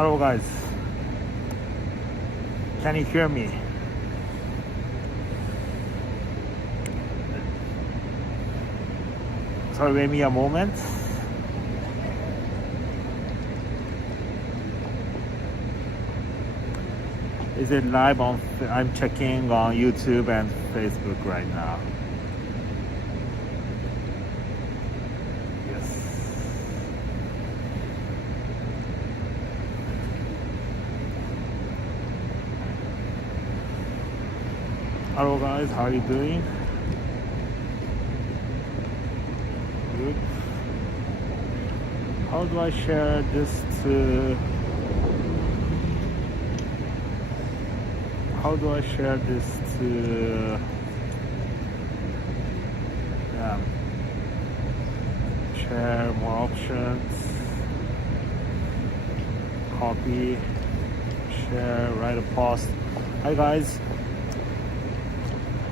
Hello guys, can you hear me? Sorry, wait me a moment. Is it live on? I'm checking on YouTube and Facebook right now. Yes. Hello guys, how are you doing? Good. How do I share this to? How do I share this to? Yeah. Share more options. Copy. Share. Write a post. Hi guys.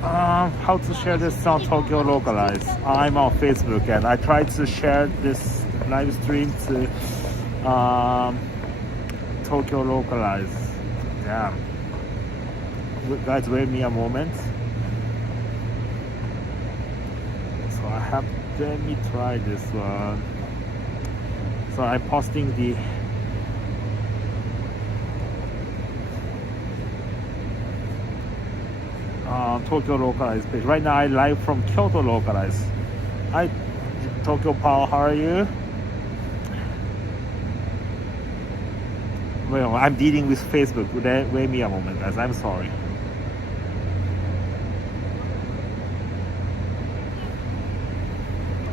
How to share this on Tokyo Localized? I'm on Facebook and I tried to share this live stream to Tokyo Localized. Yeah. Guys, wait me a moment. So let me try this one. So I'm posting the Tokyo Localized page. Right now I live from Kyoto Localized. Hi Tokyo Paul, how are you? Well, I'm dealing with Facebook. Wait me a moment guys, I'm sorry.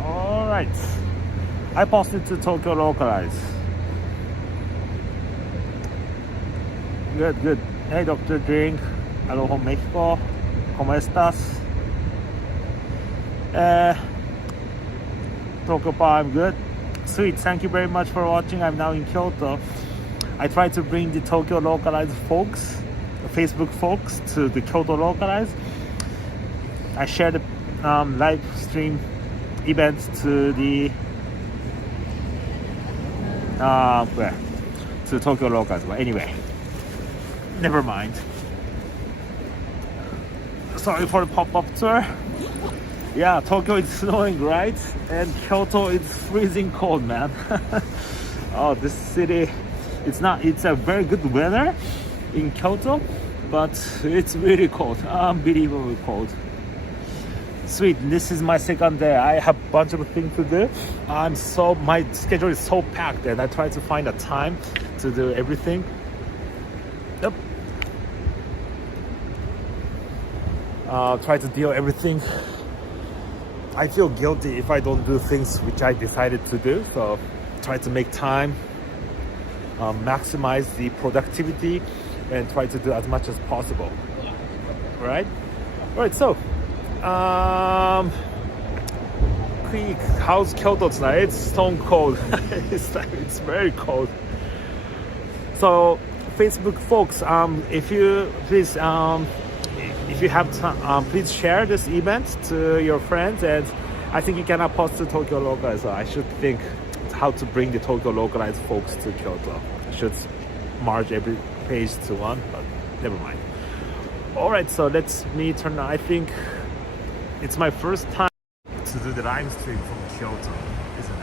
Alright, I posted to Tokyo Localized. Good. Hey Dr. Drink, aloha Mexico, ¿cómo estás? Tokyo Pa, I'm good. Sweet, thank you very much for watching. I'm now in Kyoto. I tried to bring the Tokyo Localized folks, the Facebook folks, to the Kyoto Localized. I shared the live stream events to the to Tokyo Localized. But anyway, never mind. Sorry for the pop-up tour. Yeah, Tokyo is snowing, right? And Kyoto is freezing cold, man. Oh, this city, it's a very good weather in Kyoto, but it's really cold, unbelievably cold. Sweet, this is my second day. I have a bunch of things to do. My schedule is so packed and I try to find a time to do everything. Yep. Try to deal everything. I feel guilty if I don't do things which I decided to do, so try to make time, maximize the productivity, and try to do as much as possible. Right? Alright, so quick, how's Kyoto tonight? It's stone cold. It's very cold. So Facebook folks, if you please if you have time, please share this event to your friends, and I think you cannot post to Tokyo Localized, so I should think how to bring the Tokyo Localized folks to Kyoto. I should merge every page to one, but never mind. Alright, so let me turn on. I think it's my first time to do the live stream from Kyoto, isn't it,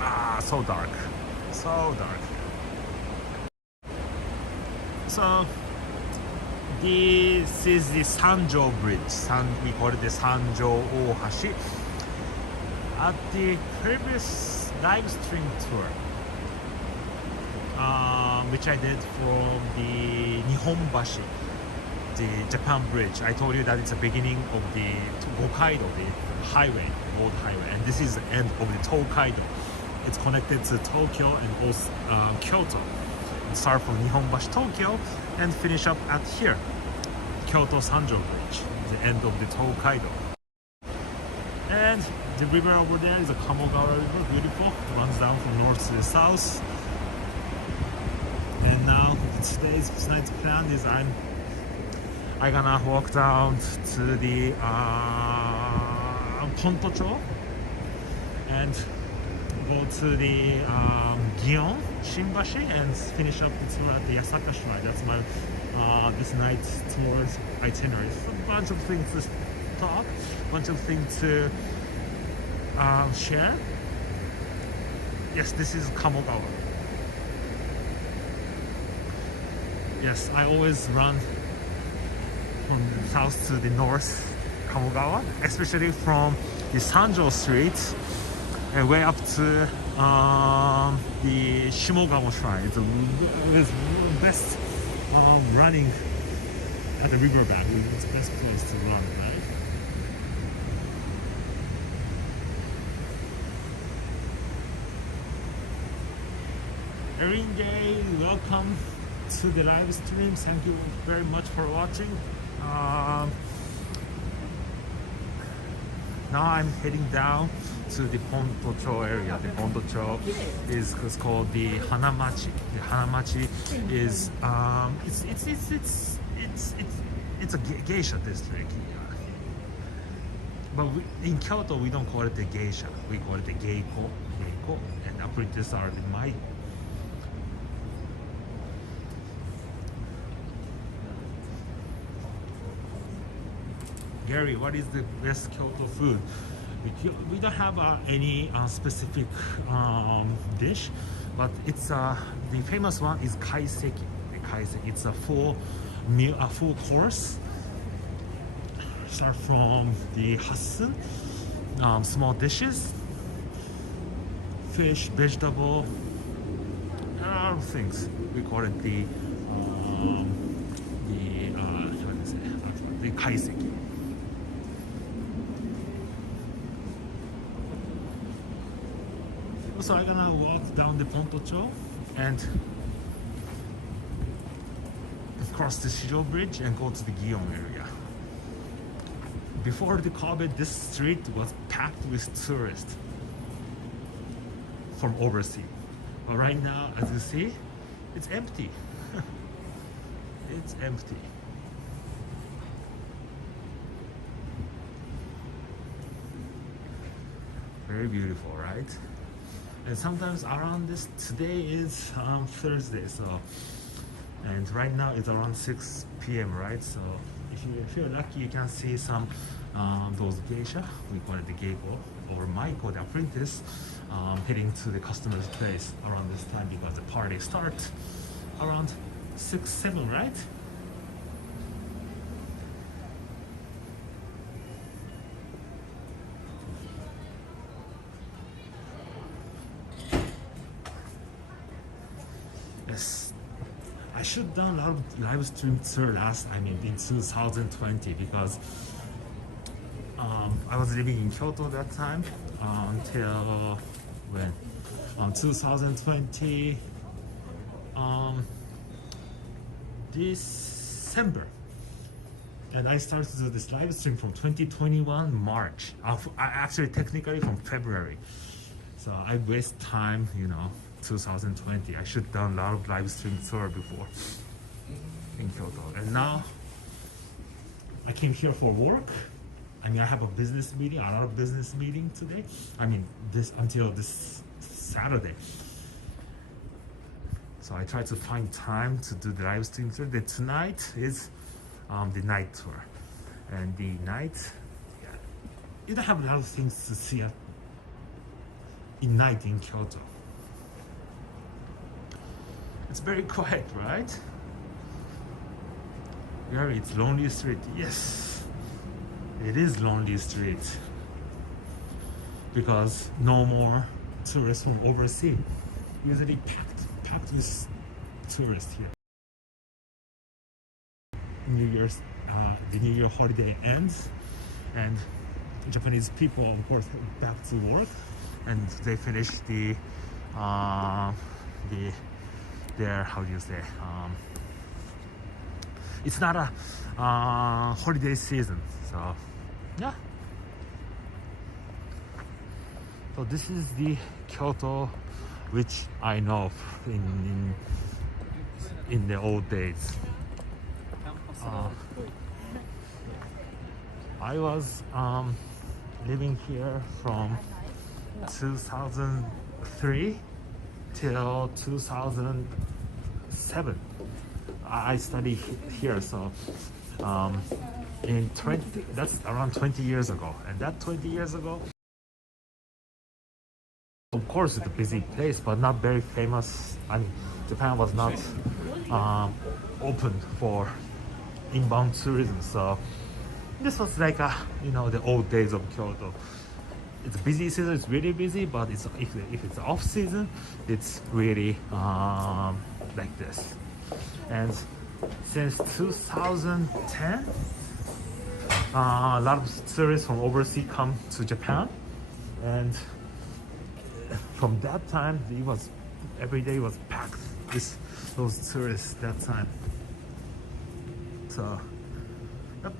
right? So dark. So this is the Sanjo Bridge. We call it the Sanjo Ohashi. At the previous live stream tour, which I did from the Nihonbashi, the Japan Bridge, I told you that it's the beginning of the Hokkaido, the highway, old highway, and this is the end of the Tokaido. It's connected to Tokyo and also Kyoto. Start from Nihonbashi, Tokyo, and finish up at here, Kyoto Sanjo Bridge, the end of the Tokaido. And the river over there is a Kamogawa River, beautiful, runs down from north to the south. And now tonight's plan is I'm gonna walk down to the Pontocho and go to the Gion Shinbashi and finish up the tour at the Yasaka Shrine. That's my this night's tour's itinerary. It's a bunch of things to talk, a bunch of things to share. Yes, this is Kamogawa. Yes, I always run from the south to the north, Kamogawa, especially from the Sanjo Street and way up to the Shimogawa Shrine. It's the best running at the riverbank. It's the best place to run, right? Erin Day, welcome to the live stream. Thank you very much for watching. Now I'm heading down to the Pontocho area. The Pontocho is called the Hanamachi. The Hanamachi is it's a geisha district. But in Kyoto we don't call it the geisha. We call it the geiko, and apprentices are the mai. Gary, what is the best Kyoto food? We don't have any specific dish, but it's the famous one is kaiseki. The kaiseki, it's a full course. Start from the hassun, small dishes, fish, vegetable, and a lot of things. We call it the kaiseki. So I'm gonna walk down the Pontocho and cross the Shijo Bridge and go to the Gion area. Before the COVID, this street was packed with tourists from overseas. But right now, as you see, it's empty. It's empty. Very beautiful, right? And sometimes around this, today is Thursday, so, and right now it's around 6 p.m., right? So if you're lucky, you can see some those geisha, we call it the geiko, or maiko, the apprentice, heading to the customer's place around this time because the party starts around 6, 7, right? Yes, I should done a lot of live stream tour in 2020 because I was living in Kyoto that time until when 2020 December, and I started to do this live stream from 2021 March. Actually, technically from February. So I waste time, 2020. I should done a lot of live stream tour before in Kyoto, and now I came here for work. I have a business meeting, a lot of business meeting today. This until this Saturday. So I try to find time to do the live stream tour. Tonight is the night tour, and the night, you don't have a lot of things to see in night in Kyoto. It's very quiet, right? It's lonely street. Yes, it is lonely street because no more tourists from overseas. Usually packed with tourists here. The New Year holiday ends, and Japanese people, of course, back to work, and they finish their, how do you say, it's not a holiday season, so yeah. So this is the Kyoto which I know in the old days. I was living here from 2000 2003 till 2007. I studied here, so in 20, that's around 20 years ago. And that 20 years ago, of course, it's a busy place, but not very famous. I mean, Japan was not open for inbound tourism, so this was like the old days of Kyoto. It's busy season, it's really busy, but if it's off season, it's really like this. And since 2010, a lot of tourists from overseas come to Japan, and from that time, every day was packed with those tourists that time. So, yep.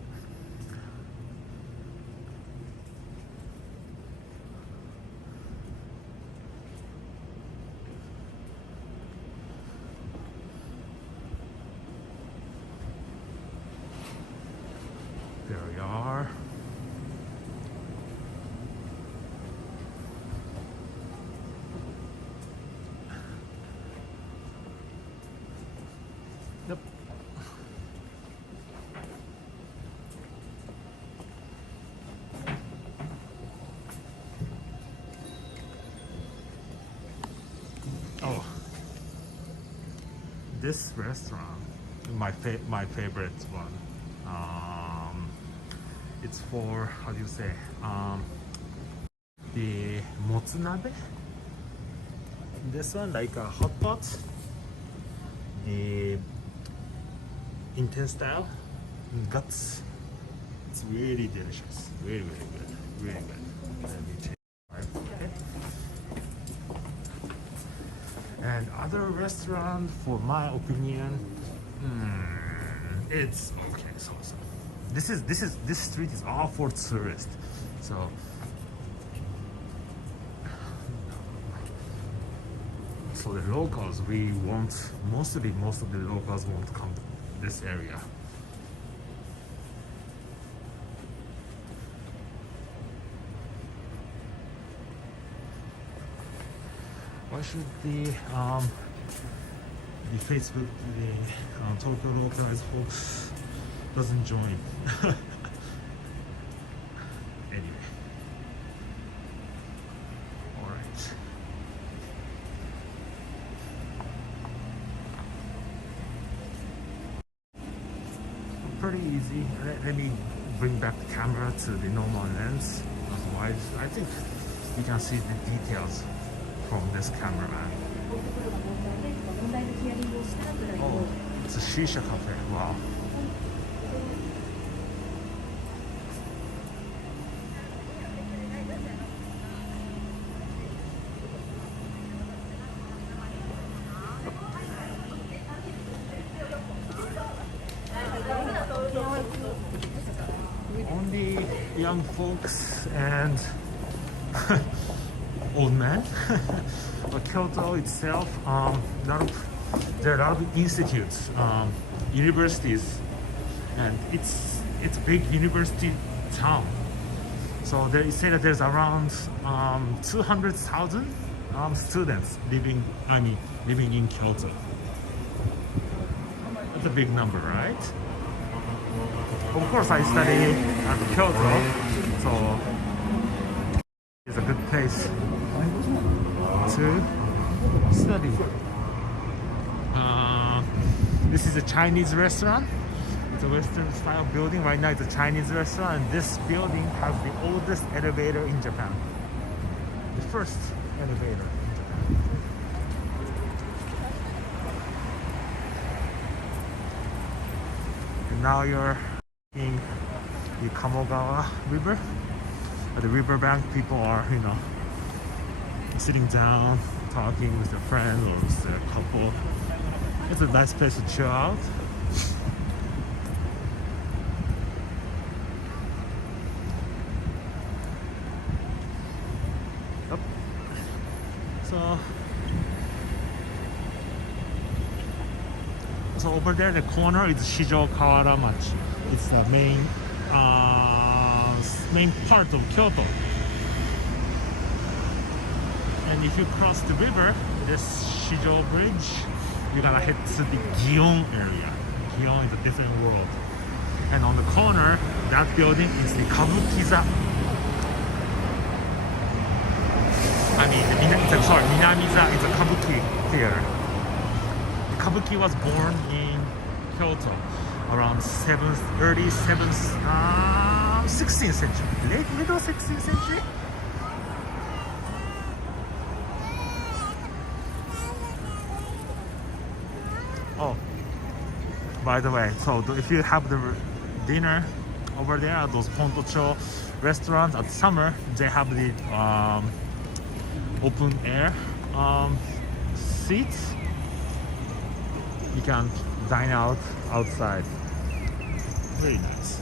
There we are. Yep. Oh, this restaurant, my favorite one. It's for, how do you say, the motsunabe. This one, like a hot pot. The intestine guts. It's really delicious. Really, really good. Really good. Let me take. Okay. And other restaurant, for my opinion, it's okay. So this street is all for tourists. So the locals, most of the locals won't come to this area. Why should the Facebook, the Tokyo Localized folks doesn't join? Anyway, all right. Pretty easy. Let me bring back the camera to the normal lens. Otherwise, I think you can see the details from this cameraman. Oh, it's a shisha cafe. Wow. Only young folks and old men. But Kyoto itself, there are a lot of institutes, universities, and it's a big university town. So they say that there's around 200,000 students living in Kyoto. That's a big number, right? Of course, I study at Kyoto, so it's a good place to study. This is a Chinese restaurant. It's a Western style building. Right now it's a Chinese restaurant, and this building has the oldest elevator in Japan. The first elevator in Japan. And now you're in the Kamogawa River. At the riverbank, people are, sitting down, talking with their friend or with their couple. It's a nice place to chill out. Yep. So over there, the corner is Shizuoka Machi. It's the main part of Kyoto. And And if you cross the river, this Shijo Bridge, you're gonna head to the Gion area. Gion is a different world. And on the corner, that building is the Kabukiza. Minamiza is a Kabuki theater. The Kabuki was born in Kyoto around early 16th century, middle 16th century. Oh, by the way, so if you have the dinner over there at those Pontocho restaurants at summer, they have the open air seats. You can dine out outside. Very nice.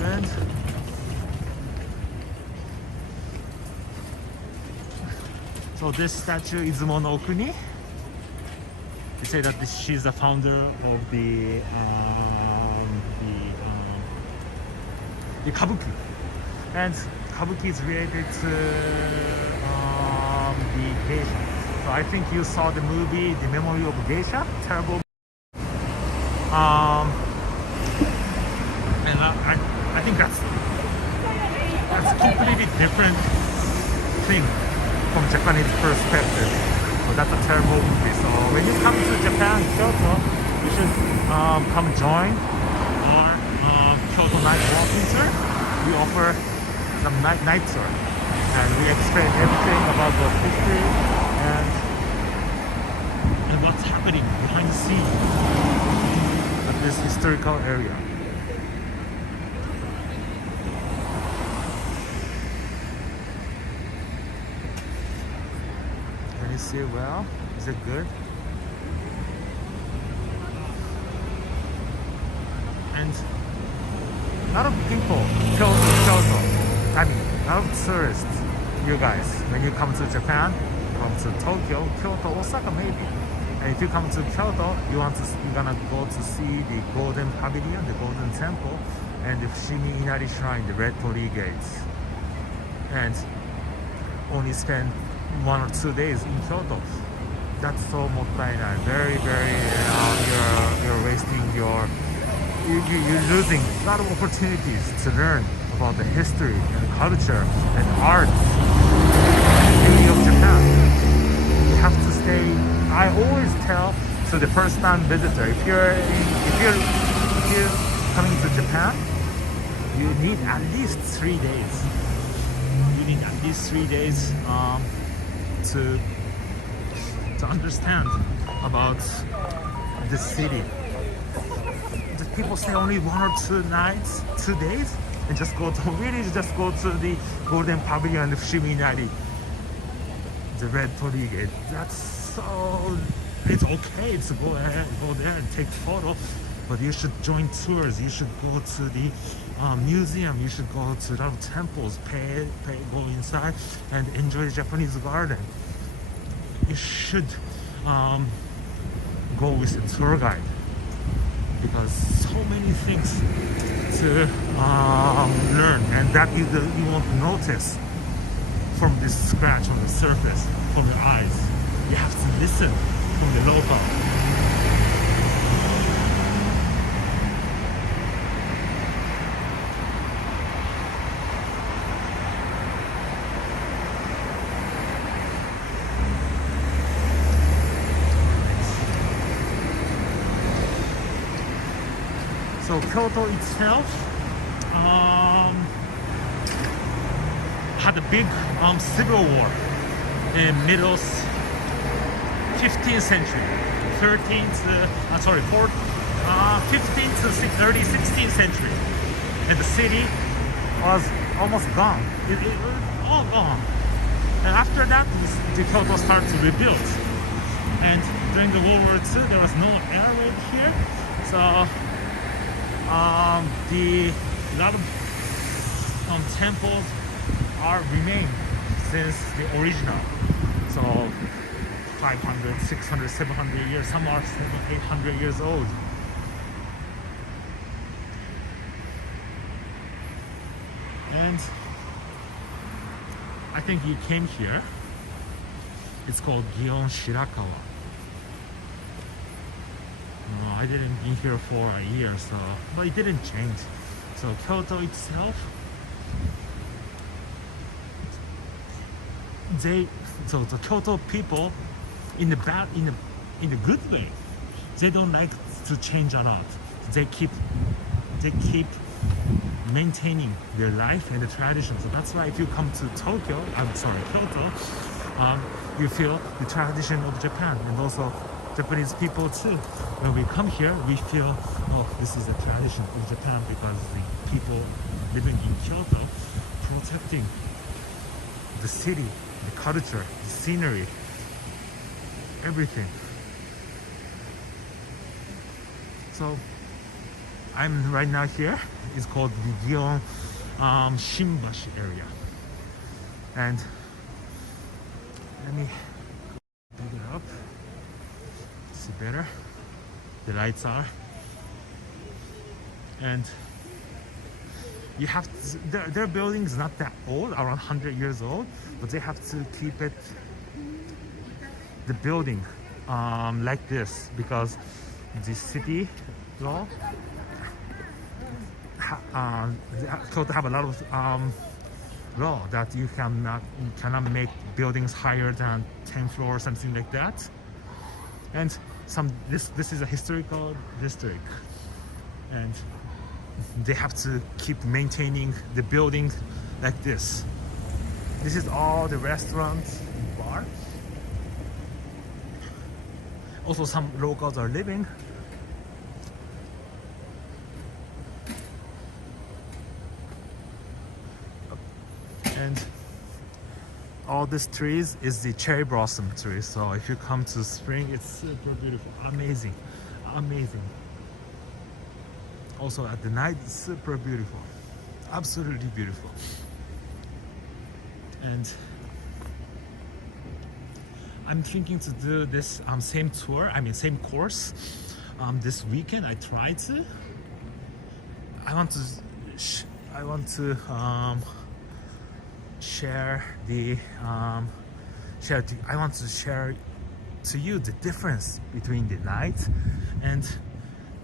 And so this statue is Izumo no Okuni. They say that she's the founder of the Kabuki, and Kabuki is related to the Geisha. So I think you saw the movie The Memory of Geisha, terrible. And I think that's a completely different thing from Japanese perspective. So that's a terrible movie. So when you come to Japan, Kyoto, you should come join our Kyoto night walking tour. We offer some night tour, and we explain everything about the history and what's happening behind the scenes at this historical area. Can you see it well? Is it good? And a lot of people, Kyoto, a lot of tourists, you guys, when you come to Japan, come to Tokyo, Kyoto, Osaka maybe. And if you come to Kyoto, you're gonna go to see the Golden Pavilion, the Golden Temple, and the Fushimi Inari Shrine, the Red Torii Gates. And only spend 1 or 2 days in Kyoto. That's so mottainai. Very, you're wasting you're losing a lot of opportunities to learn about the history and culture and art and beauty of Japan. You have to stay. I always tell to the first-time visitor, if you're coming to Japan, you need at least 3 days. You need at least 3 days to understand about the city. People stay only 1 or 2 nights, 2 days, and just go to the Golden Pavilion and the Fushimi Inari, the Red Torii Gate. That's so. It's okay to go there and take photo, but you should join tours. You should go to the museum. You should go to a lot of temples. Go inside and enjoy the Japanese garden. You should go with a tour guide, because so many things to learn, and that you won't notice from this scratch on the surface from your eyes. You have to listen from the local. So Kyoto itself had a big civil war in middle 15th century, 15th to early 16th century, and the city was almost gone. It was all gone. And after that, the Kyoto started to rebuild. And during the World War II, there was no air raid here, so the lot of temples are remain since the original. So 500, 600, 700 years. Some are 800 years old. And I think you came here. It's called Gion Shirakawa. I didn't be here for a year, so but it didn't change. So Kyoto itself, so the Kyoto people, in the good way, they don't like to change a lot. They keep maintaining their life and the tradition. So that's why if you come to Kyoto, you feel the tradition of Japan, and also Japanese people too. When we come here, we feel, oh, this is the tradition of Japan, because the people living in Kyoto protecting the city, the culture, the scenery, everything. So I'm right now here. It's called the Gion Shimbashi area, and let me pick it up. See better. The lights are, and you have to, their building is not that old, around 100 years old, but they have to keep it, the building, like this, because the city law, Kyoto have a lot of law that you cannot make buildings higher than 10 floors, something like that. And this is a historical district, and they have to keep maintaining the building like this. This is all the restaurants, bar. Also some locals are living. And all these trees is the cherry blossom tree. So if you come to spring, it's super beautiful, amazing. Also at the night, it's super beautiful, absolutely beautiful. And I'm thinking to do this same tour, same course this weekend. I want to share to you the difference between the night and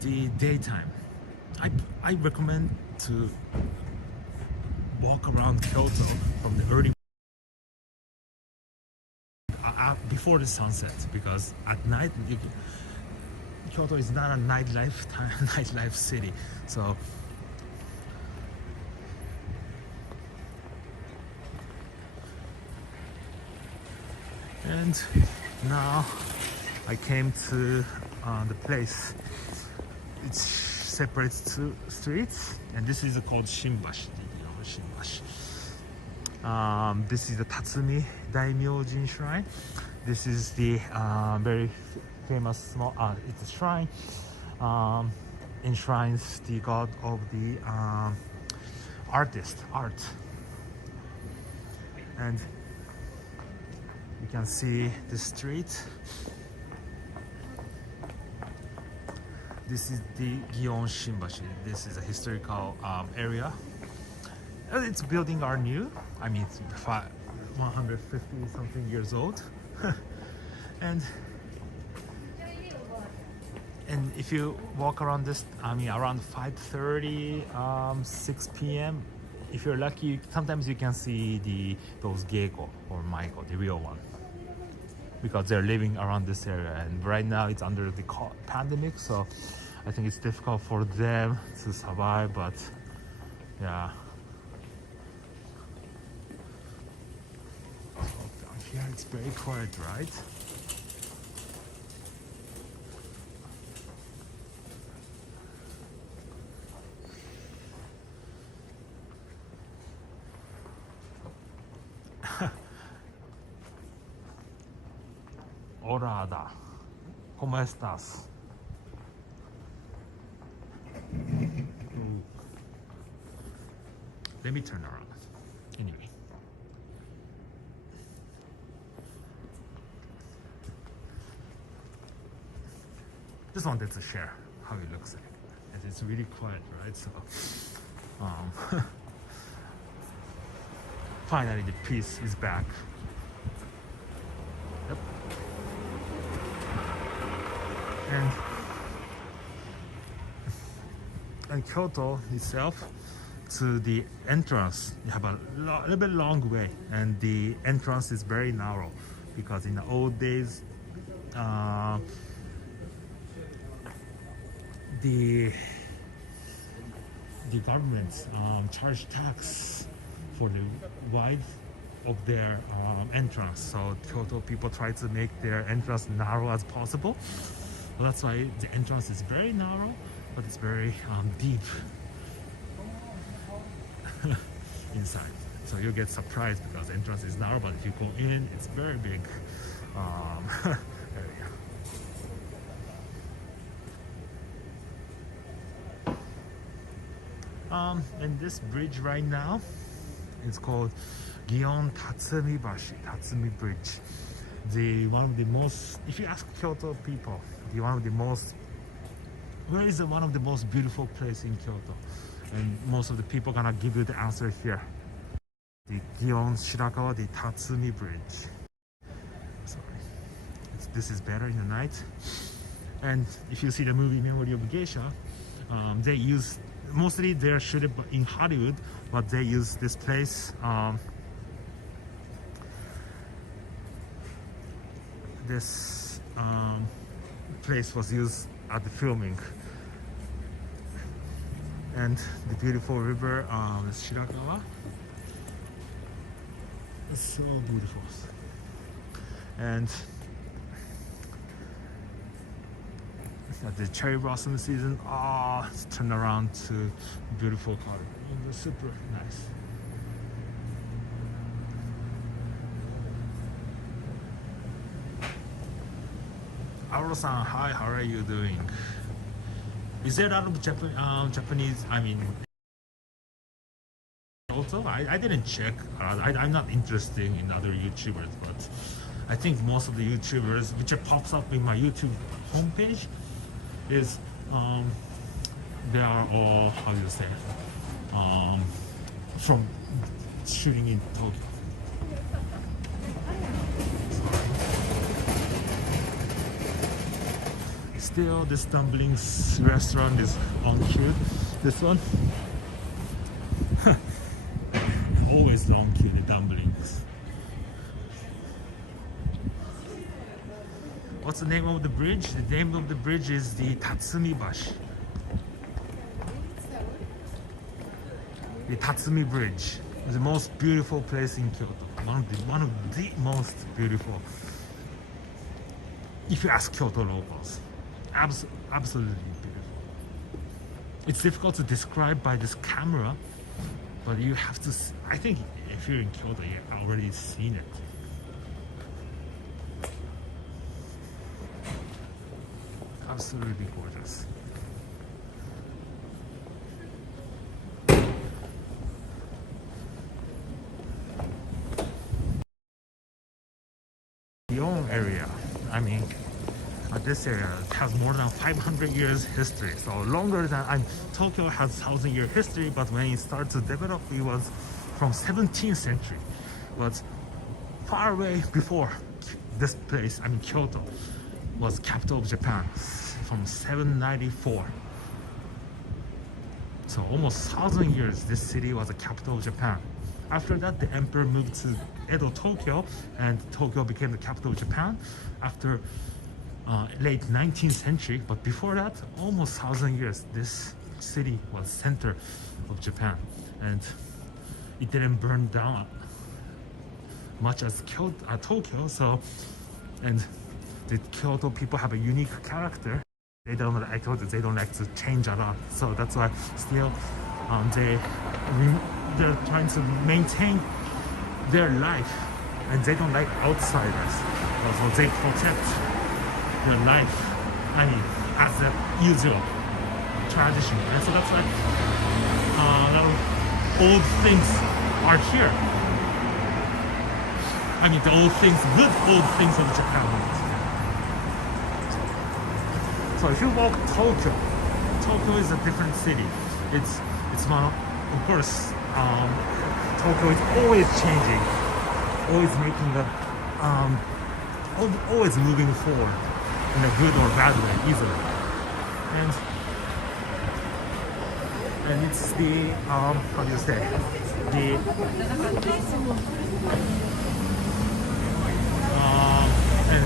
the daytime. I recommend to walk around Kyoto from the early before the sunset, because at night Kyoto is not a nightlife city. So and now I came to the place. It separates two streets, and this is called Shimbashi. This is the Tatsumi Daimyojin shrine. This is the very famous small it's a shrine, enshrines the god of the art. And you can see the street. This is the Gion Shimbashi. This is a historical area. Its buildings are new. It's 150 something years old. and if you walk around this, around 5:30, 6 p.m. If you're lucky, sometimes you can see those geiko or maiko, the real one, because they're living around this area. And right now it's under the pandemic, so I think it's difficult for them to survive. But yeah. Here it's very quiet, right? Hola, ¿cómo estás? Let me turn around. Anyway. just wanted to share how it looks like. And it's really quiet, right? So finally the peace is back. Yep. And Kyoto itself, to the entrance, you have a little bit long way, and the entrance is very narrow because in the old days, the government charged tax for the width of their entrance. So Kyoto people try to make their entrance narrow as possible. Well, that's why the entrance is very narrow, but it's very deep inside. So you'll get surprised because the entrance is narrow, but if you go in, it's very big area. And this bridge right now is called Gion Tatsunibashi, Tatsumi Bridge. One of the most, if you ask Kyoto people, where is one of the most beautiful place in Kyoto? And most of the people gonna give you the answer here. The Gion Shirakawa, the Tatsumi Bridge. Sorry, this is better in the night. And if you see the movie Memory of Geisha, they use, mostly they're shooting in Hollywood, but they use this place. This place was used at the filming. And the beautiful river, Shirakawa. It's so beautiful. And at the cherry blossom season, it's turned around to beautiful color. It was super nice. Aro-san, hi, how are you doing? Is there a lot of Japanese, I mean, also? I didn't check. I'm not interested in other YouTubers, but I think most of the YouTubers, which pops up in my YouTube homepage, is they are all, how do you say, from shooting in Tokyo. Still, this dumplings restaurant is on queue. This one, always long queue, the dumplings. What's the name of the bridge? The name of the bridge is the Tatsunibashi. The Tatsumi Bridge is the most beautiful place in Kyoto. One of the most beautiful. If you ask Kyoto locals, absolutely beautiful. It's difficult to describe by this camera, but you have to. I think if you're in Kyoto, you've already seen it. Absolutely gorgeous. Gion area, I mean, this area has more than 500 years history, so longer than Tokyo has 1,000-year history, but when it started to develop, it was from 17th century. But far away before this place, I mean Kyoto, was capital of Japan from 794. So almost 1,000 years this city was the capital of Japan. After that, the emperor moved to Edo, Tokyo, and Tokyo became the capital of Japan after late 19th century. But before that, almost 1,000 years, this city was center of Japan, and it didn't burn down much as Tokyo. So, and the Kyoto people have a unique character. They don't like they don't like to change a lot. So that's why still they're trying to maintain their life, and they don't like outsiders. So they protect their life, I mean, as a usual tradition. And so that's why a lot of old things are here. I mean, the old things, good old things of Japan. So if you walk Tokyo, Tokyo is a different city. It's one of course Tokyo is always changing, always making the always moving forward in a good or bad way, easily. And it's the how do you say, the and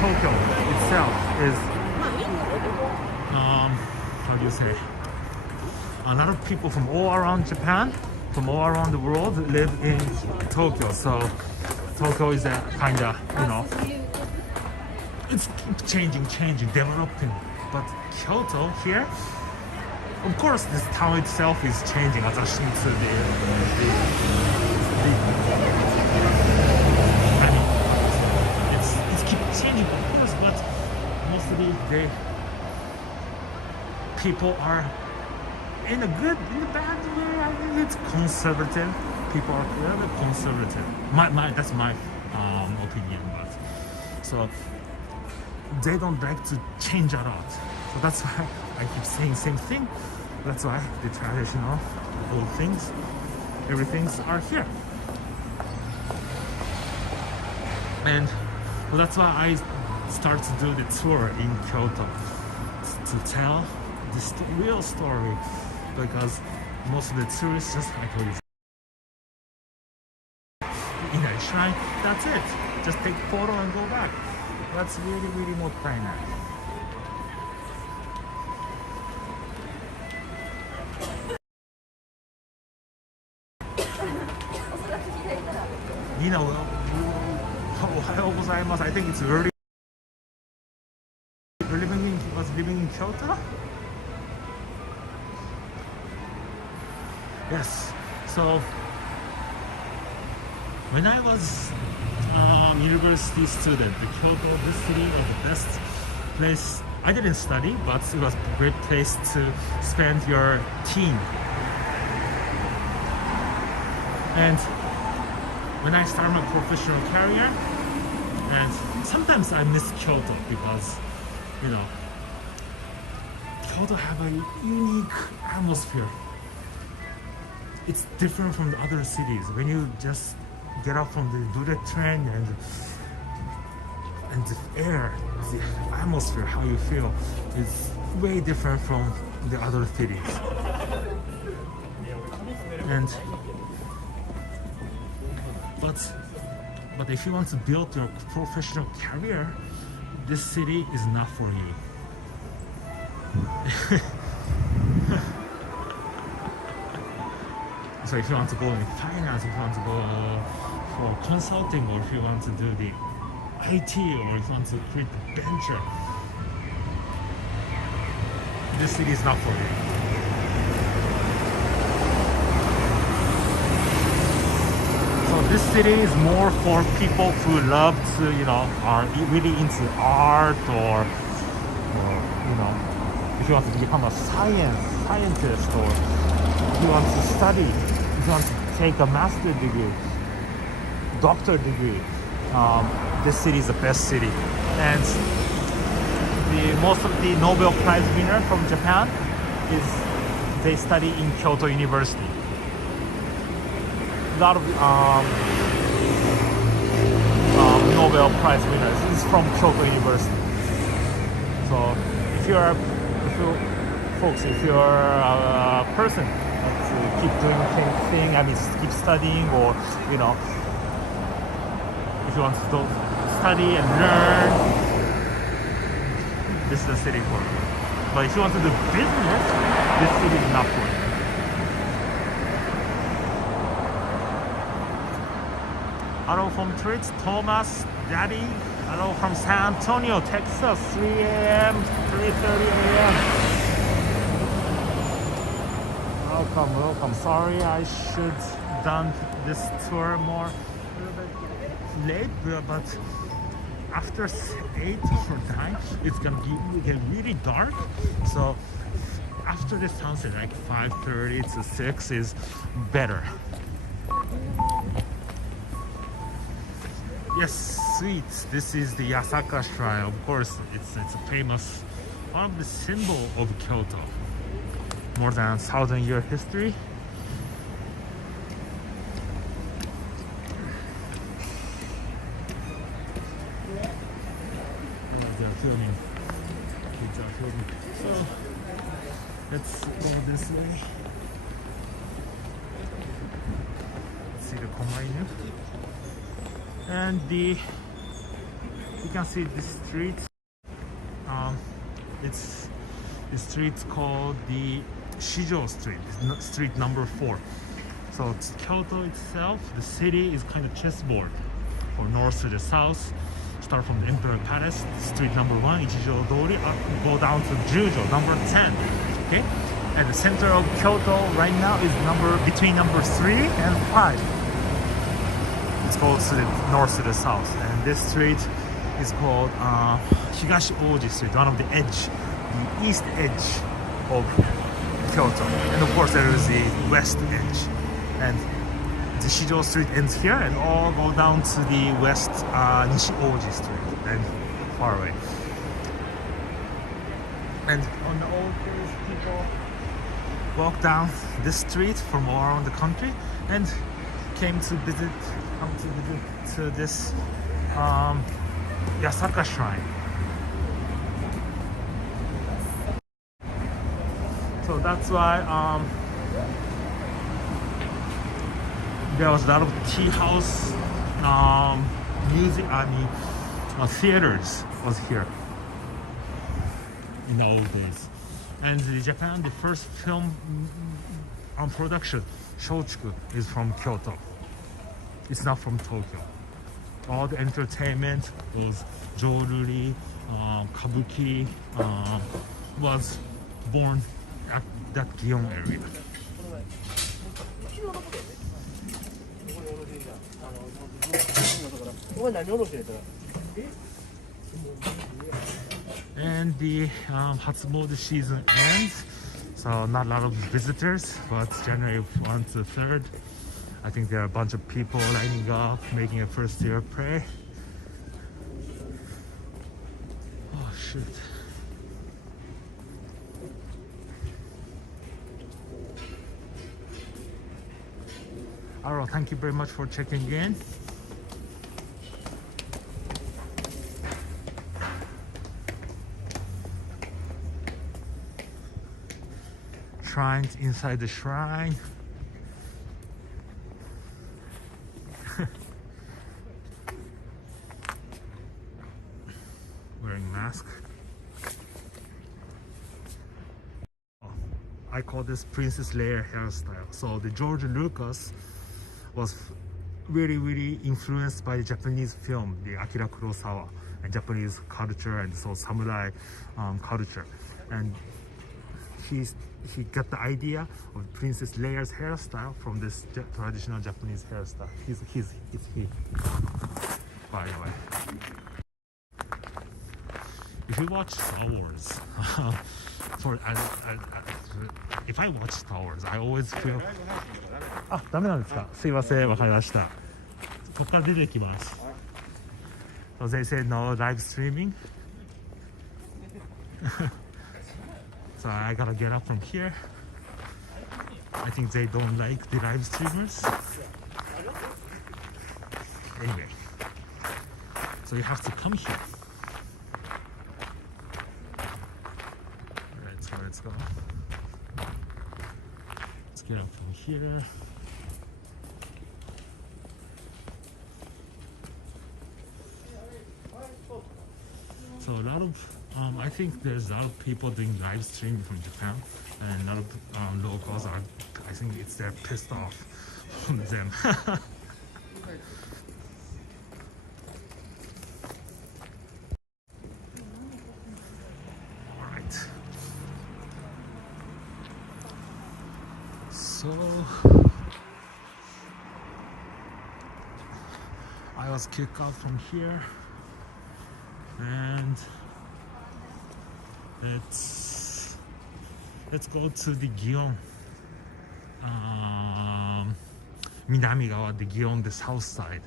Tokyo itself is how do you say, a lot of people from all around Japan, from all around the world live in Tokyo. So Tokyo is a kind of, you know, it's changing, developing. But Kyoto here, of course, this town itself is changing, adjusting to the I mean, it's keep changing, of course, but mostly people are in a good, in a bad way. I mean, it's conservative. People are rather conservative. That's my opinion. But so they don't like to change a lot. So that's why I keep saying same thing. That's why the traditional old things, everything's are here. And that's why I start to do the tour in Kyoto to tell this real story, because most of the tourists just like in a shrine, that's it. Just take photo and go back. That's really, really more fun. You know, I think it's early. Was living in Kyoto? Yes. So when I was university student, the Kyoto, this city was the best place. I didn't study, but it was a great place to spend your teen. And when I started my professional career, and sometimes I miss Kyoto because, you know, Kyoto have a unique atmosphere. It's different from the other cities. When you just get out from the bullet train and the air, the atmosphere, how you feel, is way different from the other cities. And but if you want to build your professional career, this city is not for you. So if you want to go in finance, if you want to go for consulting, or if you want to do the IT, or if you want to create a venture, this city is not for you. So this city is more for people who love to, you know, are really into art, or you know, if you want to become a scientist, or if you want to study, if you want to take a master's degree, doctor degree, this city is the best city. And most of the Nobel Prize winner from Japan they study in Kyoto University. A lot of Nobel Prize winners is from Kyoto University. So if you're a person to keep doing the thing, I mean, keep studying, or, you know, if you want to study and learn, this is the city for you. But if you want to do business, this city is not for you. Hello from Tritz, Thomas, Daddy. Hello from San Antonio, Texas, 3 a.m., 3:30 a.m. Welcome. Sorry, I should done this tour more a little bit late, but after 8 or 9, it's gonna get really dark. So after the sunset, like 5:30 to 6 is better. Yes, sweet. This is the Yasaka Shrine. Of course, it's a famous one of the symbol of Kyoto. More than 1,000-year history. They're filming. Kids are filming. So let's go this way. Let's see the Komainu. And you can see this street. It's the street's called the Shijo Street. It's street number 4. So it's Kyoto itself, the city is kind of chessboard. From north to the south, start from the Emperor Palace, street number 1, Ichijo Dori, go down to Jujo, number 10. Okay, and the center of Kyoto right now is between number 3 and 5. It goes to the north to the south, and this street is called Higashi Oji Street, one of the edge, the east edge of Kyoto. And of course there is the west edge. And the Shijo Street ends here and all go down to the west Nishi Oji Street and far away. And on the old days, people walk down this street from all around the country and come to visit to this Yasaka Shrine. So that's why there was a lot of tea house, music. Theaters was here in the old days. And in Japan, the first film production, Shochuku, is from Kyoto. It's not from Tokyo. All the entertainment, those jewelry, kabuki, was born at that Gion area. And the Hatsumode season ends, so not a lot of visitors, but January 1 to 3rd, I think there are a bunch of people lining up, making a first year prayer. Oh shoot. Alright, thank you very much for checking in. Shrines inside the shrine. Wearing mask. I call this Princess Leia hairstyle. So the George Lucas was really influenced by the Japanese film, the Akira Kurosawa, and Japanese culture and so samurai culture. And he got the idea of Princess Leia's hairstyle from this traditional Japanese hairstyle. It's he, by the way. If you watch Star Wars, if I watch Star Wars, I always feel... あ、ダメなんですか? すいません、わかりました。ここから出てきます。So they say no live streaming. So I gotta get up from here. I think they don't like the live streamers. Anyway, so you have to come here. Alright, so let's go. Let's get up from here. So a lot of I think there's a lot of people doing live streaming from Japan, and a lot of locals are, I think they're pissed off from them. Alright. So I was kicked out from here. And let's go to the Gion, Minamigawa, the Gion, the south side.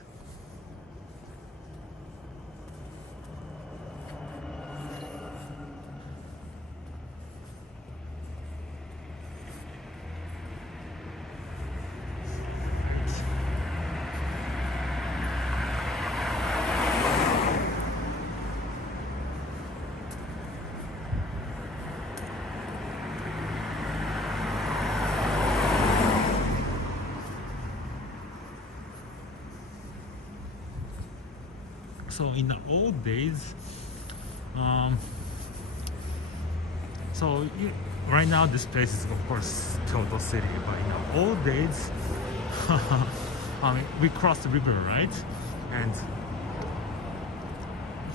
So in the old days, um, right now this place is of course Kyoto City, but in the old days, we crossed the river, right? And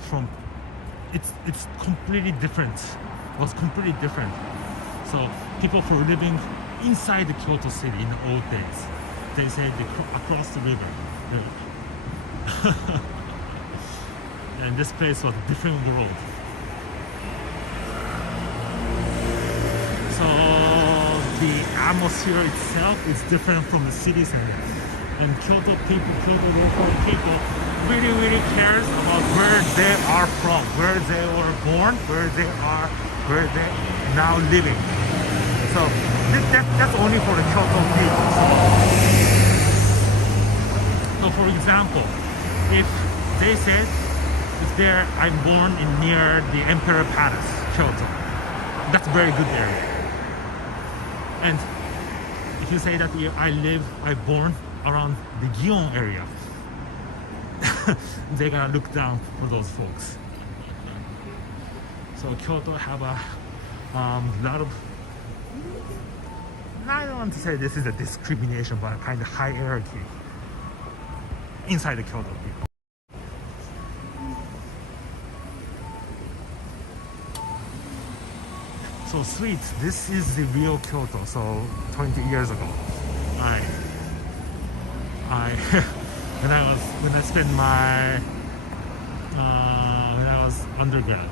from it's completely different. It was completely different. So people were living inside the Kyoto City in the old days. They said they across the river. And this place was a different world. So the atmosphere itself is different from the city center. And Kyoto local people really cares about where they are from, where they were born, where they now living. So that's only for the Kyoto people. So for example, if they said I'm born near the Emperor Palace, Kyoto, that's a very good area. And if you say that I'm born around the Gion area, they're gonna look down for those folks. So Kyoto have a lot of, I don't want to say this is a discrimination, but a kind of hierarchy inside the Kyoto people. So sweet, this is the real Kyoto. So 20 years ago, when I spent my when I was undergrad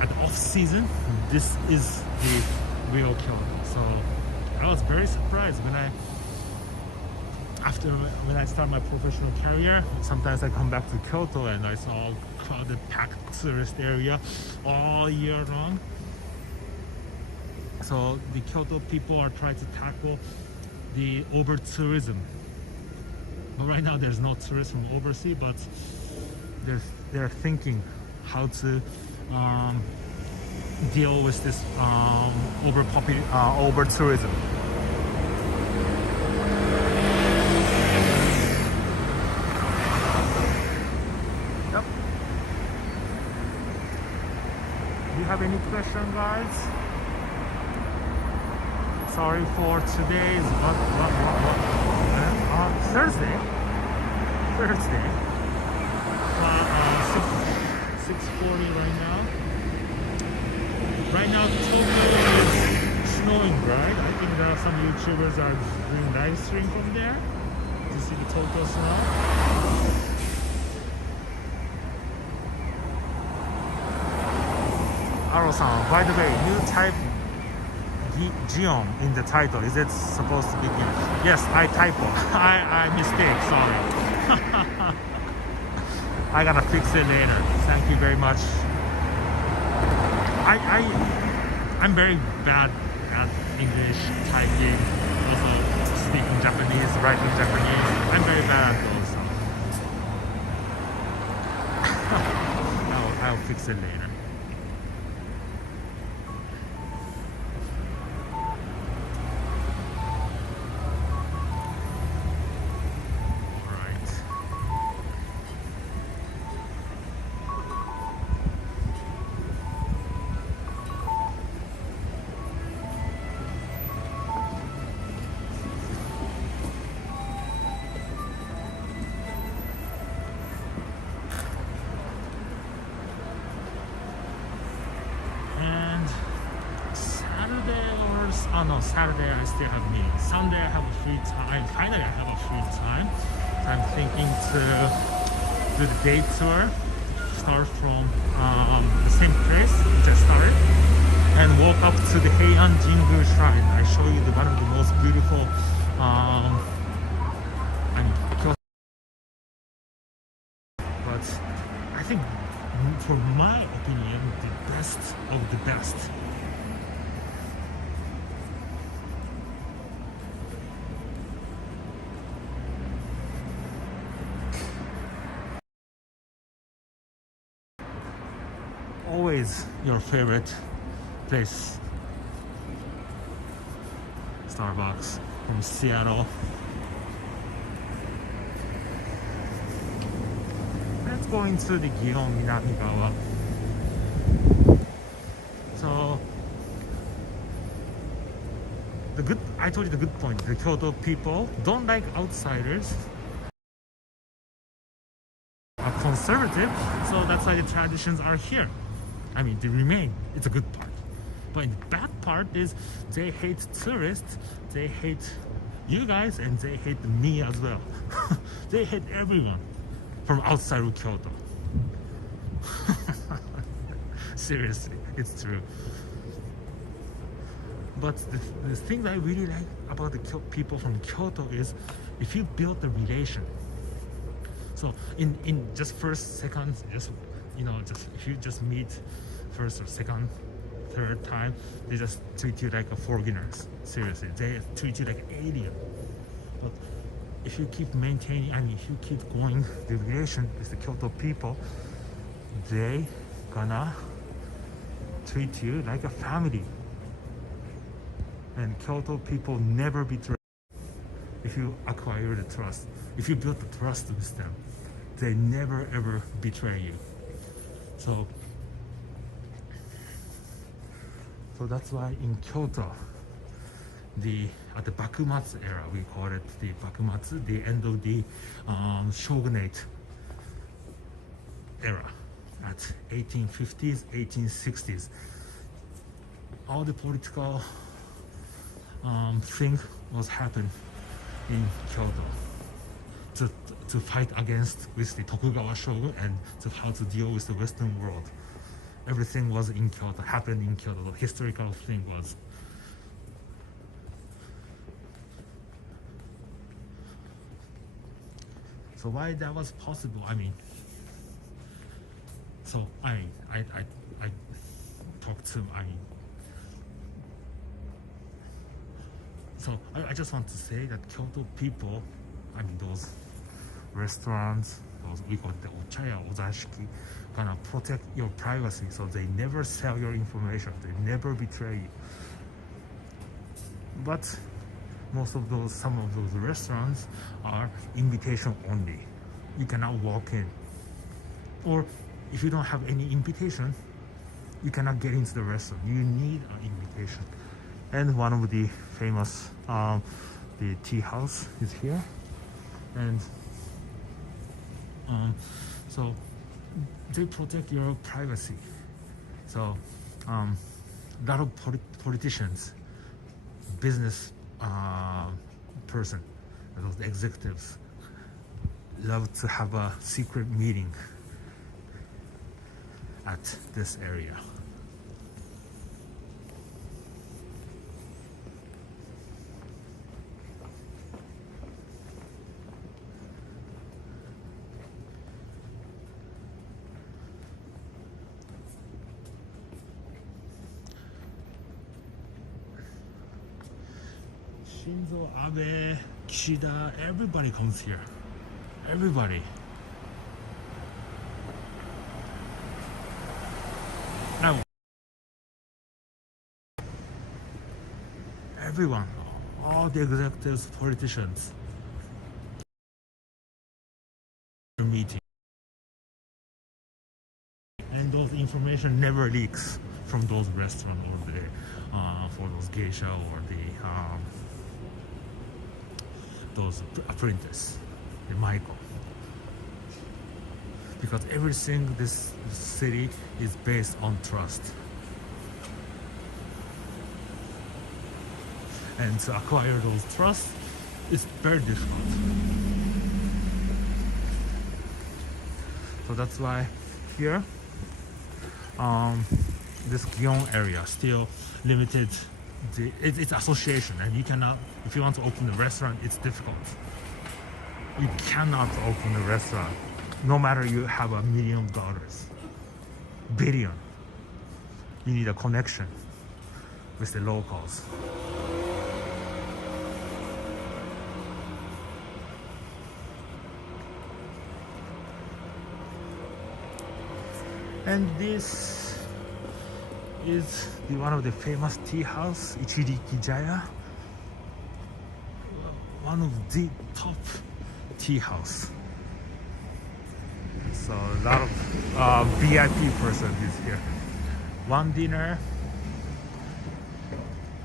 at the off season, this is the real Kyoto. So I was very surprised when I start my professional career. Sometimes I come back to Kyoto and I saw crowded, packed tourist area all year long. So the Kyoto people are trying to tackle the over tourism. But right now there's no tourists from overseas, but they're thinking how to deal with this over tourism. Yep. Do you have any question, guys? Sorry for today's Thursday. 6:40 right now. Right now Tokyo is snowing, right? I think there are some YouTubers are doing live stream from there to see the Tokyo snow. Aro-san, by the way, you type Gion in the title. Is it supposed to be Gion? Yes, I typo. I mistake, sorry. I gotta fix it later. Thank you very much. I'm very bad at English typing, also speaking Japanese, writing Japanese. I'm very bad at those. I'll fix it later. No, Saturday I still have meeting. Sunday I have a free time. Finally I have a free time. So I'm thinking to do the day tour. Start from the same place which I started and walk up to the Heian Jingu Shrine. I show you one of the most beautiful but I think for my opinion the best of the best. Always your favorite place. Starbucks from Seattle. going to the Gion Minamigawa. So I told you the good point. The Kyoto people don't like outsiders, are conservative, so that's why the traditions are here. I mean, they remain. It's a good part. But the bad part is they hate tourists, they hate you guys, and they hate me as well. They hate everyone from outside of Kyoto. Seriously, it's true. But the thing that I really like about the people from Kyoto is if you build the relation. So in just first, second, just if you just meet first or second, third time, they just treat you like a foreigners. Seriously, they treat you like an alien. But if you keep maintaining, if you keep going the relation with the Kyoto people, they gonna treat you like a family. And Kyoto people never betray. If you acquire the trust, if you build the trust with them, they never ever betray you. So that's why in Kyoto, at the Bakumatsu era, we call it the Bakumatsu, the end of the shogunate era, at 1850s, 1860s. All the political thing was happened in Kyoto to fight against with the Tokugawa shogun and to how to deal with the Western world. Everything was in Kyoto, happened in Kyoto. The historical thing was. So why that was possible? So I talked to So I just want to say that Kyoto people, those restaurants, those we call it the ochaya, ozashiki, gonna protect your privacy, so they never sell your information, they never betray you. But some of those restaurants are invitation only. You cannot walk in. Or if you don't have any invitation, you cannot get into the restaurant. You need an invitation. And one of the famous the tea house is here, and so they protect your privacy. So a lot of politicians, business person, those executives love to have a secret meeting at this area. Shinzo Abe, Kishida, everybody comes here. Everybody. Now, everyone, all the executives, politicians, are meeting. And those information never leaks from those restaurants or for those geisha or those apprentices, the Michael. Because everything this city is based on trust. And to acquire those trusts is very difficult. So that's why here, this Gion area still limited. It's association, and you cannot, if you want to open a restaurant, it's difficult. You cannot open a restaurant, no matter you have $1 million, billion. You need a connection with the locals. And this is one of the famous tea house, Ichiriki Jaya. One of the top tea house. So a lot of VIP person is here. One dinner,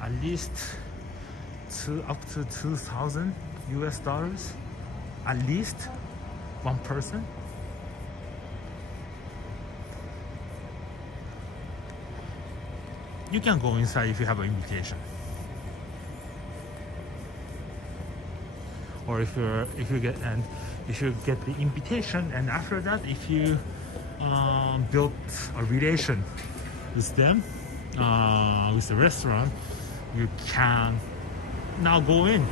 at least up to 2,000 US dollars. At least one person. You can go inside if you have an invitation, or if you get the invitation, and after that, if you build a relation with them, with the restaurant, you can now go in,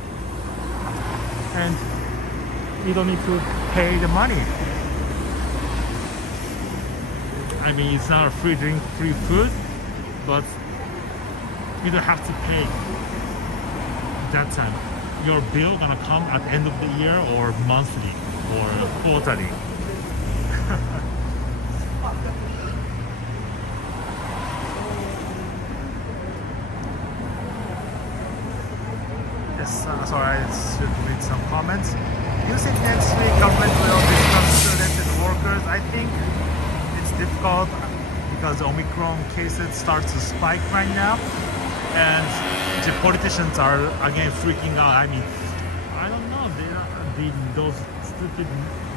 and you don't need to pay the money. I mean, it's not a free drink, free food, but you don't have to pay that time. Your bill gonna come at the end of the year, or monthly, or quarterly. Yes, sorry, I should read some comments. You think next week government will discuss students and workers? I think it's difficult because Omicron cases start to spike right now, and the politicians are again freaking out. I mean, I don't know. Those stupid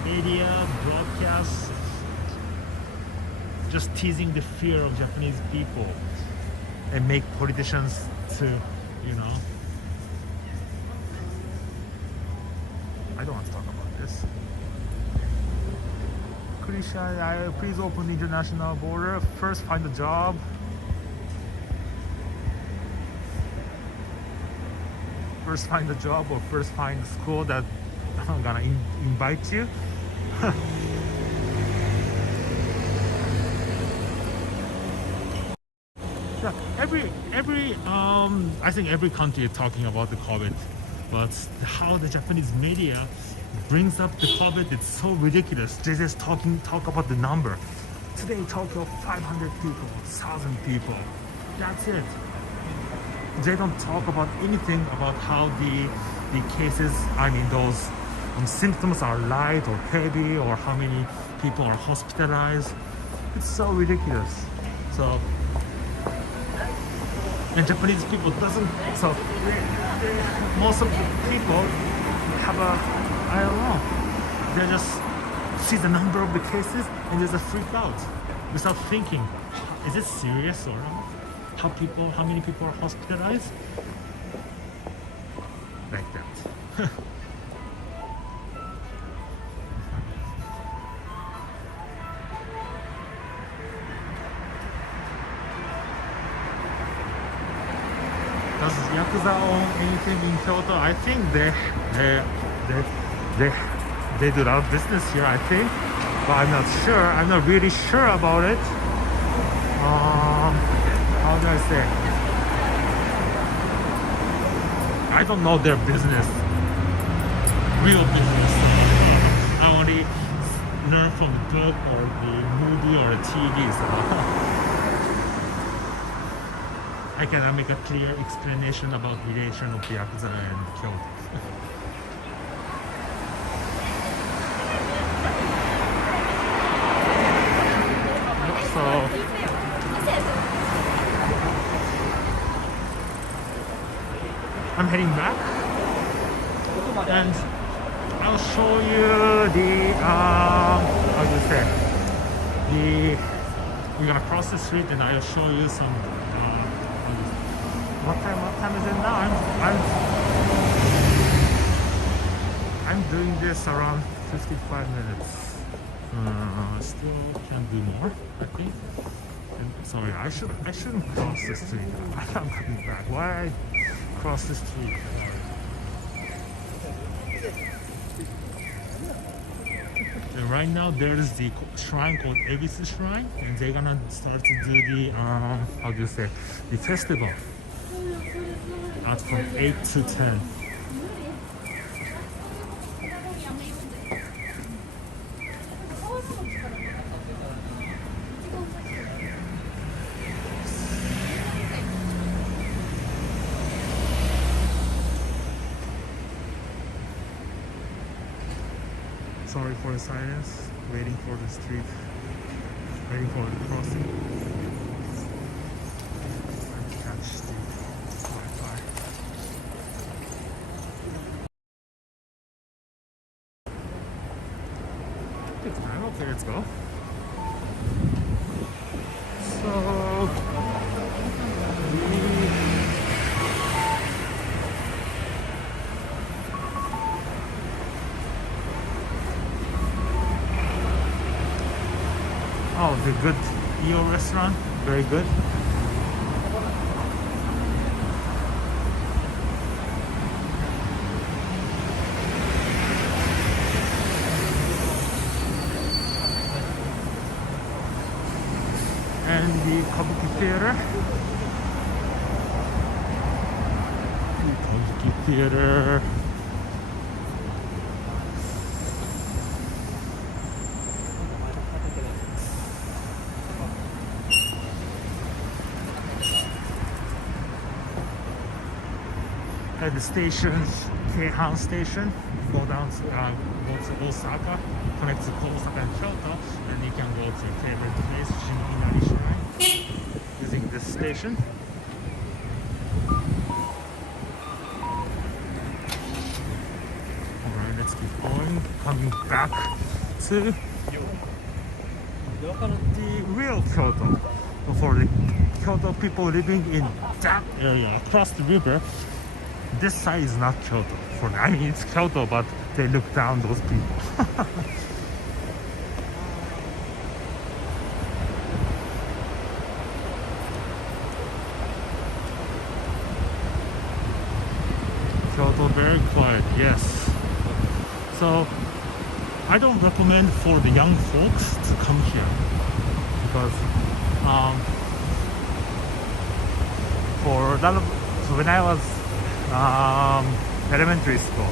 media broadcasts just teasing the fear of Japanese people and make politicians to, I don't want to talk about this. Krisha, please open the international border. First find a job. First find a job, or first find a school that I'm gonna invite you. Yeah, I think every country is talking about the COVID, but how the Japanese media brings up the COVID, it's so ridiculous. They just talk about the number. Today Tokyo 500 people, 1,000 people. That's it. They don't talk about anything about how the cases, I mean those symptoms are light or heavy, or how many people are hospitalized. It's so ridiculous. So, and Japanese people doesn't, so most of the people have I don't know, they just see the number of the cases and they just freak out without thinking, is it serious or not? How many people are hospitalized? Like that. Does Yakuza own anything in Kyoto? I think they do a lot of business here, I think, but I'm not sure. I'm not really sure about it. How do I say? I don't know their business, real business. I only learn from the book or the movie or the TV. So I cannot make a clear explanation about relation of the Yakuza and Kyoto. So I'm heading back, and I'll show you the how do you say, we're gonna cross the street, and I'll show you some what time is it now? I'm doing this around 55 minutes. Still can do more, I think. And sorry, I shouldn't cross the street. I'm coming back. Why I cross the street? And right now there is the shrine called Ebisu Shrine, and they're gonna start to do the how do you say, the festival at from 8 to 10. Sorry for the silence. waiting for the street, waiting for the crossing. And catch the Wi-Fi. It's time. Okay, let's go. So oh, the good EO restaurant, very good. And the Kabuki Theater. The Kabuki Theater. At the stations, Keihan Station, go down to, go to Osaka, connect to Osaka and Kyoto, and you can go to your favorite place, Shinminari Shrine, using this station. Alright, let's keep going, coming back to the real Kyoto. For the Kyoto people living in that area across the river, this side is not Kyoto. I mean, it's Kyoto, but they look down those people. Kyoto very quiet, yes. So I don't recommend for the young folks to come here because for that, so when I was elementary school,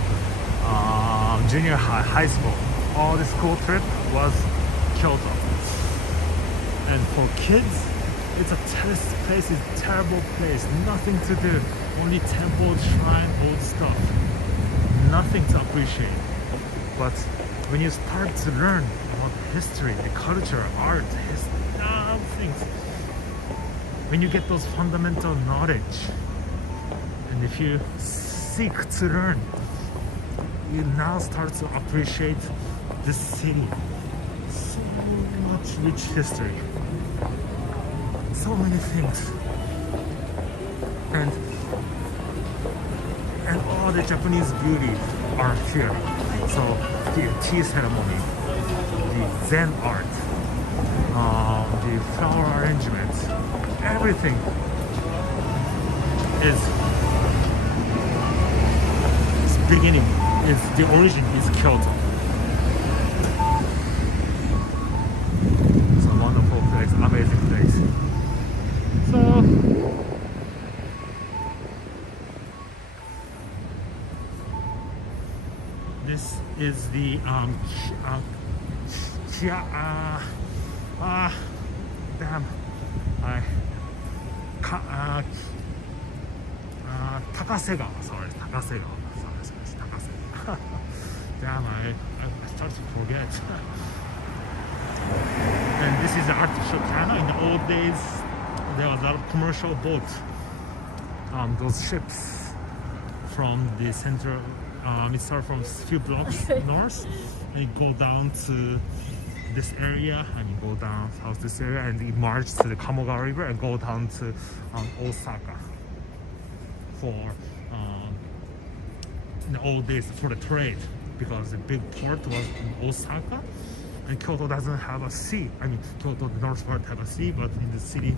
junior high school, all the school trip was Kyoto. And for kids, it's a tourist place, it's a terrible place, nothing to do, only temple, shrine, old stuff, nothing to appreciate. But when you start to learn about history, the culture, art, things, when you get those fundamental knowledge, and if you seek to learn, you now start to appreciate this city. So much rich history, so many things, and all the Japanese beauty are here. So the tea ceremony, the Zen art, the flower arrangement, everything is beginning, is the origin is Kyoto. It's a wonderful place, amazing place. So this is the Takasegawa, sorry, Takasegawa. Damn, I started to forget. And this is the artificial canal. In the old days, there was a lot of commercial boats. Those ships from the center, it started from a few blocks north, and it go down to this area, and you go down south this area, and it march to the Kamogawa River and go down to Osaka for in the old days for the trade, because the big port was in Osaka, and Kyoto doesn't have a sea. I mean, Kyoto, the north part have a sea, but in the city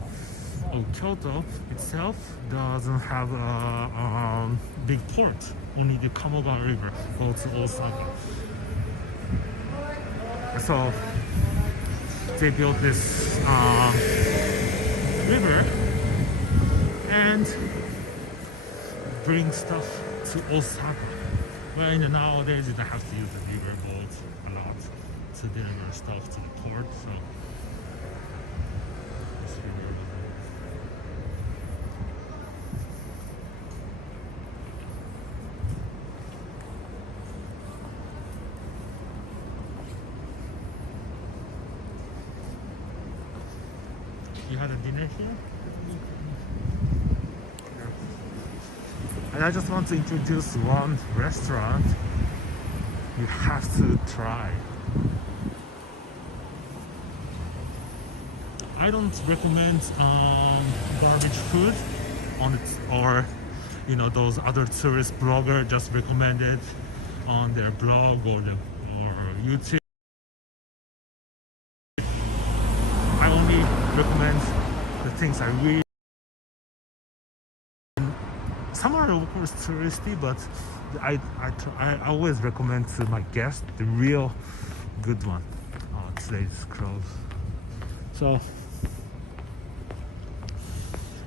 of Kyoto itself doesn't have a big port. Only the Kamogawa River goes to Osaka. So they built this river and bring stuff to Osaka. Well, nowadays you don't have to use the river boat a lot to deliver stuff to the port. So this river. had a dinner here. And I just want to introduce one restaurant you have to try. I don't recommend garbage food on it, or those other tourist bloggers just recommend it on their blog or YouTube. I only recommend the things I really. Some are of course touristy, but I always recommend to my guests the real good one. Oh, today's closed. So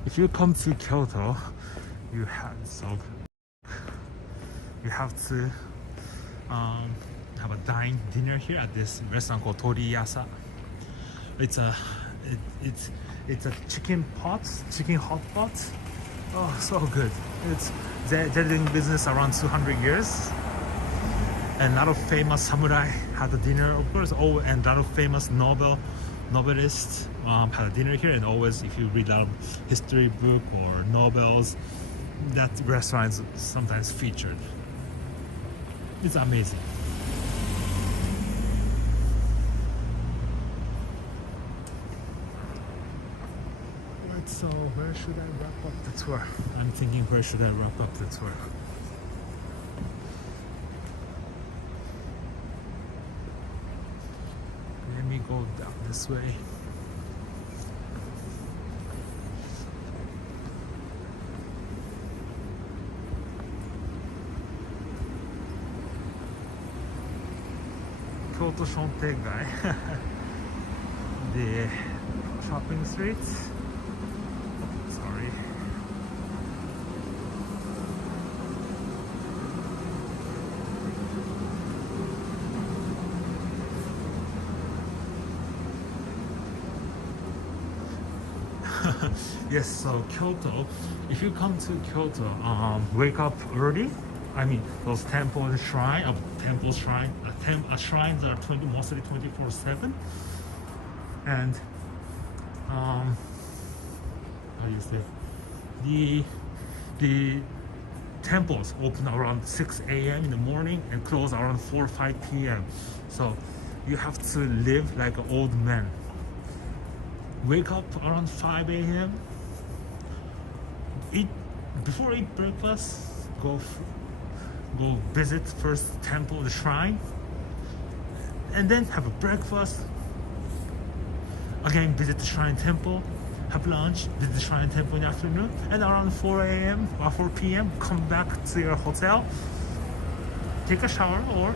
if you come to Kyoto, you have to have a dinner here at this restaurant called Toriyasa. It's a chicken hot pot. Oh, so good. They're doing business around 200 years, and a lot of famous samurai had a dinner, of course. Oh, and a lot of famous novelists had a dinner here. And always, if you read a history book or novels, that restaurant is sometimes featured. It's amazing. So where should I wrap up the tour? I'm thinking, where should I wrap up the tour? Let me go down this way. Kyoto Shontengai, the shopping streets. Sorry. Yes, so Kyoto, if you come to Kyoto, wake up early. I mean, those shrines are mostly 24/7, and how you say, the temples open around 6 a.m. in the morning and close around 4 or 5 p.m. So you have to live like an old man. Wake up around 5 a.m. Eat breakfast. Go visit first temple, the shrine, and then have a breakfast. Again, visit the shrine temple. Have lunch, visit the shrine temple in the afternoon, and around 4 a.m. or 4 p.m. come back to your hotel, take a shower or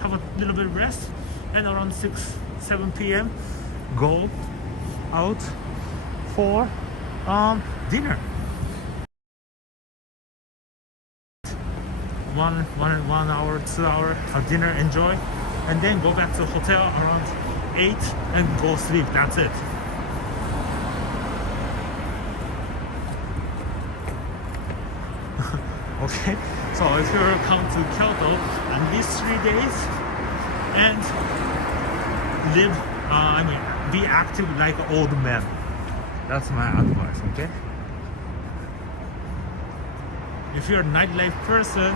have a little bit of rest, and around 6-7 p.m. go out for dinner. One hour, 2 hour of dinner, enjoy, and then go back to the hotel around 8 and go sleep. That's it. Okay, so if you come to Kyoto on these 3 days and live, be active like an old man. That's my advice, okay? If you're a nightlife person,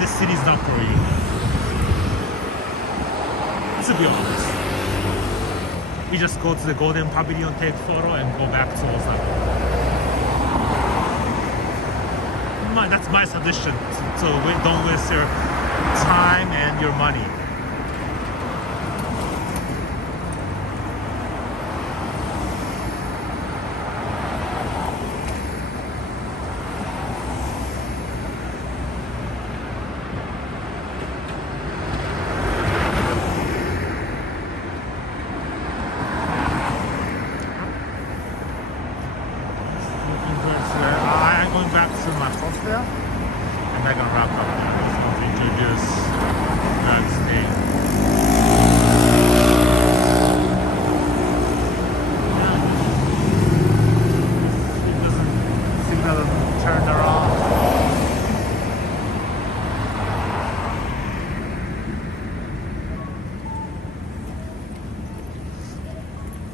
this city is not for you. To be honest. You just go to the Golden Pavilion, take photo, and go back to Osaka. That's my suggestion. So don't waste your time and your money. Back to my hostel, and I'm gonna wrap up now. So introduce God's name. Signal doesn't turn around.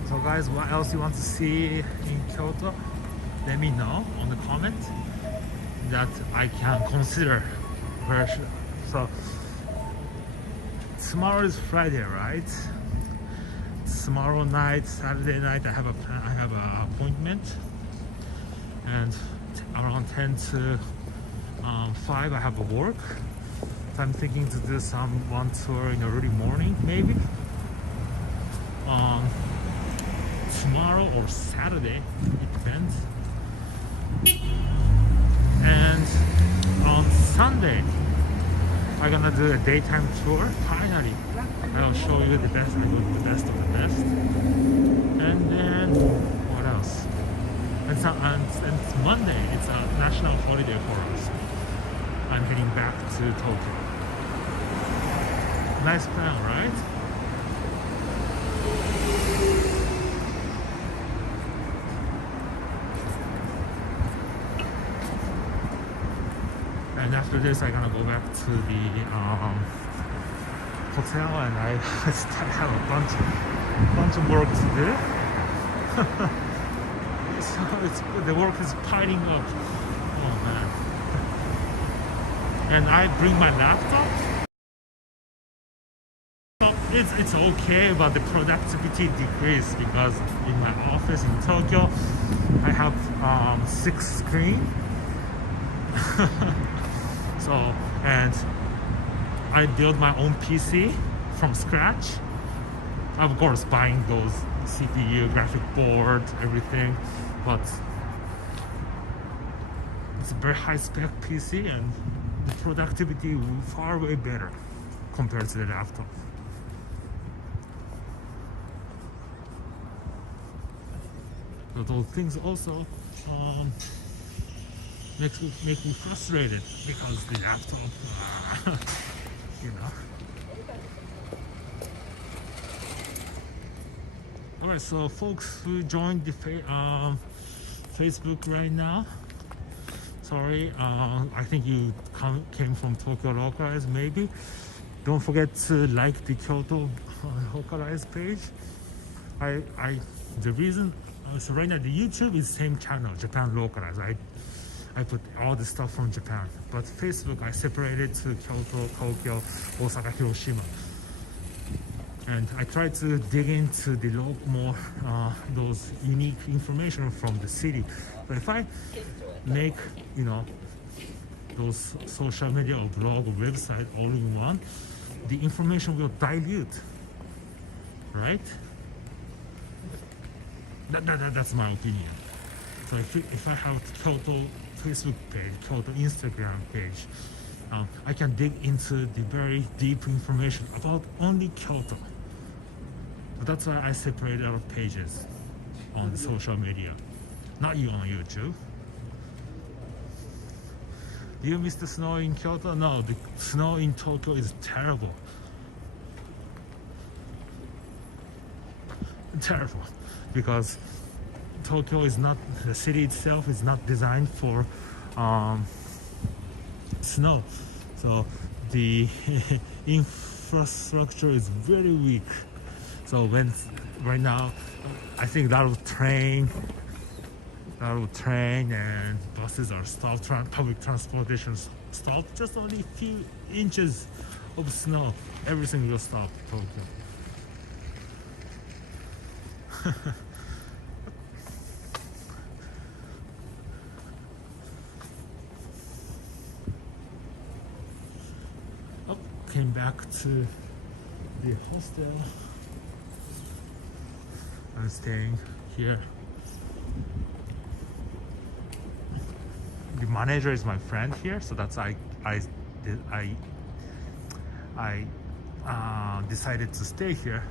So guys what else you want to see in Kyoto, let me know on the comment that I can consider version. So tomorrow is Friday, right? Tomorrow night, Saturday night, I have an appointment, and around 10 to 5 I have a work. So I'm thinking to do one tour in the early morning, maybe. Tomorrow or Saturday, it depends. And on Sunday, I'm gonna do a daytime tour. Finally, I'll show you the best. I do the best of the best. And then what else? And Monday, it's a national holiday for us. I'm heading back to Tokyo. Nice plan, right? And after this, I'm gonna go back to the hotel, and I still have a bunch of work to do. So the work is piling up. Oh man! And I bring my laptop. It's okay, but the productivity decreased because in my office in Tokyo, I have 6 screens. So, and I built my own PC from scratch. Of course, buying those CPU, graphic board, everything, but it's a very high spec PC, and the productivity far way better compared to the laptop. So those things also make me frustrated because the laptop, you know. Alright, so folks who joined the Facebook right now, sorry, I think you came from Tokyo Localized, maybe. Don't forget to like the Kyoto Localized page. The reason, so right now the YouTube is the same channel, Japan Localized. I put all the stuff from Japan, but Facebook I separated to Kyoto, Tokyo, Osaka, Hiroshima, and I try to dig into the more those unique information from the city. But if I make, you know, those social media or blog or website all in one, the information will dilute, right? That's my opinion. So if I have Kyoto Facebook page, Kyoto Instagram page, I can dig into the very deep information about only Kyoto. But that's why I separate our pages on the social media, not you on YouTube. Do you miss the snow in Kyoto? No, the snow in Tokyo is terrible. Terrible, because Tokyo is not, the city itself is not designed for snow. So the infrastructure is very weak. So when right now, I think a lot of train and buses are stopped, public transportation stopped, just only a few inches of snow, everything will stop Tokyo. Came back to the hostel. I'm staying here. The manager is my friend here, so that's I decided to stay here.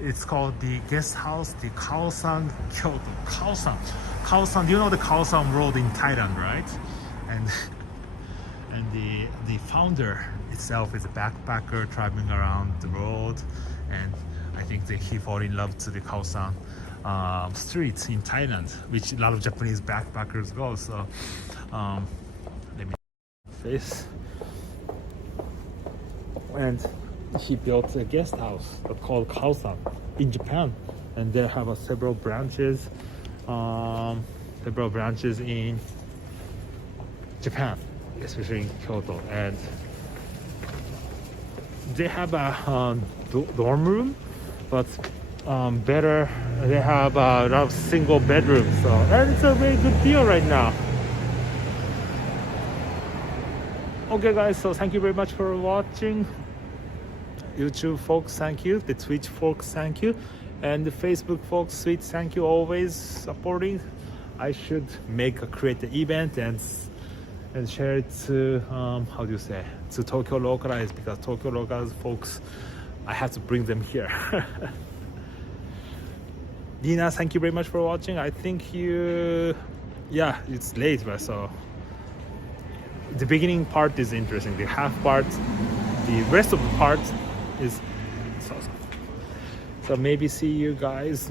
It's called the guest house, the Kaosan Kyoto. Kaosan. Do you know the Kaosan Road in Thailand, right? And the founder itself is a backpacker traveling around the road, and I think he fell in love to the Kaosan streets in Thailand, which a lot of Japanese backpackers go. So let me face. And he built a guest house called Kaosan in Japan, and they have several branches in Japan, especially in Kyoto, and they have a dorm room, but better, they have a lot of single bedrooms, so and it's a very good deal right now. Okay guys, so thank you very much for watching. YouTube folks, thank you. The Twitch folks, thank you. And the Facebook folks, sweet thank you, always supporting. I should create an event and share it to to Tokyo Localized, because Tokyo Localized folks, I have to bring them here. Dina, thank you very much for watching. I think it's late, but so the beginning part is interesting. The half part, the rest of the part is awesome. So maybe see you guys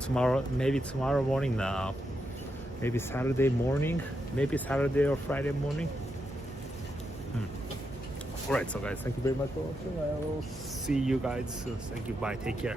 tomorrow, maybe tomorrow morning now. Maybe Saturday morning, maybe Saturday or Friday morning. Alright, so guys, thank you very much for watching. I will see you guys soon. Thank you, bye, take care.